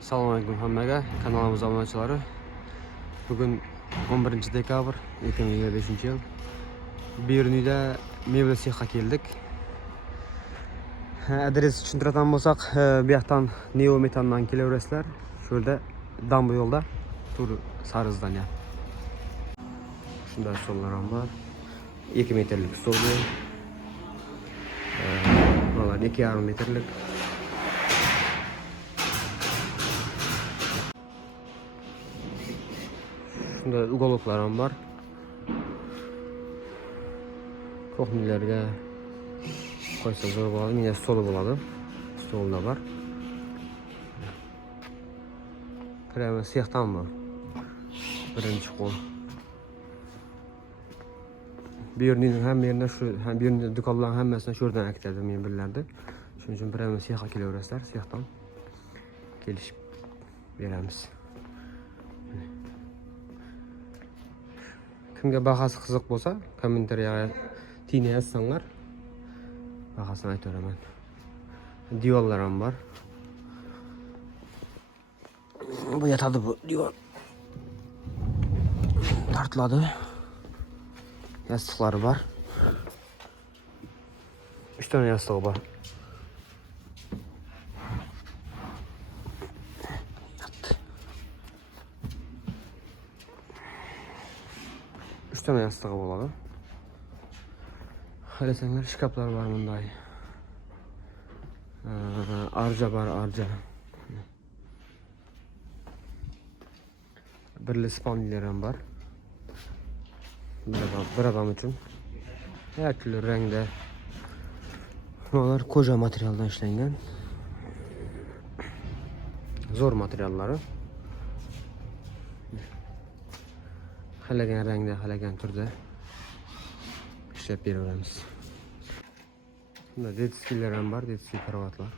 Assalomu alaykum hammaga, kanalimiz obunachilari. Bugun 11 dekabr 2025-yil. Beruniyda mebel sexga keldik. Adres tushuntiradigan bo'lsak, bu yoqdan Neometandan kelaverasizlar. Shurda Dambu yo'lda tur Sarizdan ya. Shunday stollar ham bor. 2 metrlik stol bu. Mana 2,5 metrlik. Shunda uголоклар ham bor. Ko'hnilarga qo'ysa zo'r bo'ladi. Menga stoli bo'ladi. Stolda bor. Prямо sexdan bu. Birinchi qo'l. Bu yerning ham yerda shu, bu yerning do'konlar hammasini shu yerdan aktardim men billardi. Shuning uchun prямо sexga kelaverasizlar, sexdan kelishib beramiz. Kimga bahasi qiziq bo'lsa, kommentariyaga tiyni yozsanglar, bahasini aytaveraman. Diyorlar ham bor. Bu yatadi bu diyor. Tortiladi. Yastıqları var. 3 tane yastığı var. Yattı. 3 tane yastığı oladı. Halesenler şkaplar var bunday. Arca var, arca. Birli spamliler ham var. Bir adam için her türlü renkte. Bunlar koca materyaldan işlengen. Zor materyalları. Halagan renkte, halagan türde işlep beramiz. Bunda detskiler ham var, detski kravatlar.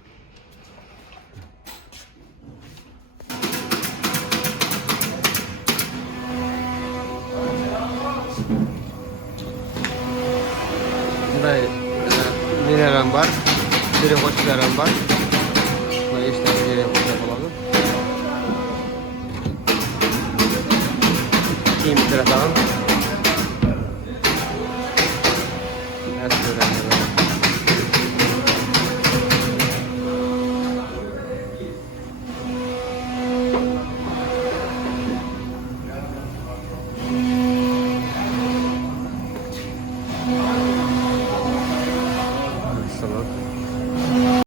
Bunday neler ham var, biri hoşlar ham var.